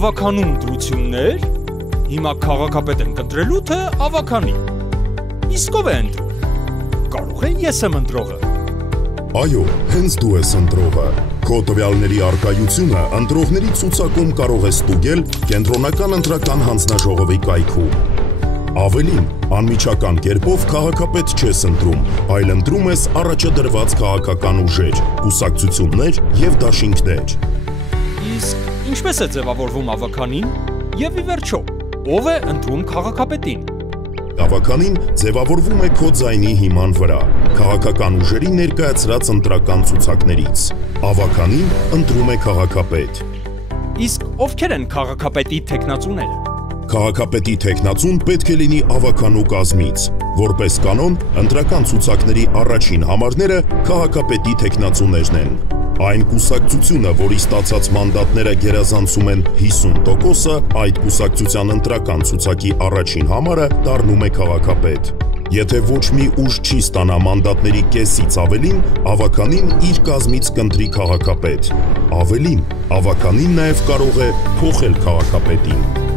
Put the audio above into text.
ավականու ընտրություններ, հիմա քաղաքապետ ենք ընտրելու, թե ավականի։ Իսկ ով է ընտրում։ Կարող է ես եմ ընտրողը։ Այո, հենց դու ես ընտրողը։ Քո տվյալների առկայությունը ընտրողների ցուցակում կարող է ստուգել կենտրոնական ընտրական հանձնաժողովի կայքում։ Ավելին, անմիջական կերպով քաղաքապետ չես ընտրում, այլ ընտրում ես առաջադրված քաղաքական ուժեր, կուսակցություններ և դաշինքներ։ Իսկ ինչպես է ձևավորվում ավականին և ի վերջո, ով է ընտրում քաղաքապետին։ Ավականին ձևավորվում է քո ձայնի հիման վրա, քաղաքական ուժերի ներկայացրած ընտրական ցուցակներից։ Ավականին ընտրում է քաղաքապետ։ Իսկ ովքեր են քաղաքապետի թեկնածուները։ Քաղաքապետի թեկնածուն պետք է լինի ավականու կազմից։ Որպես կանոն, ընտրական ցուցակների առաջին համարները քաղաքապետի թեկնածուներն են։ Այն կուսակցությունը, որի ստացած մանդատները գերազանցում են 50%-ը, այդ կուսակցության ընտրական ցուցակի առաջին համարը դառնում է քաղաքապետ։ Եթե ոչ մի ուժ չի ստանա մանդատների կեսից ավելին, ավականին իր կազմից կընտրի քաղաքապետ։ Ավելին, ավականին նաև կարող է փոխել քաղաքապետին։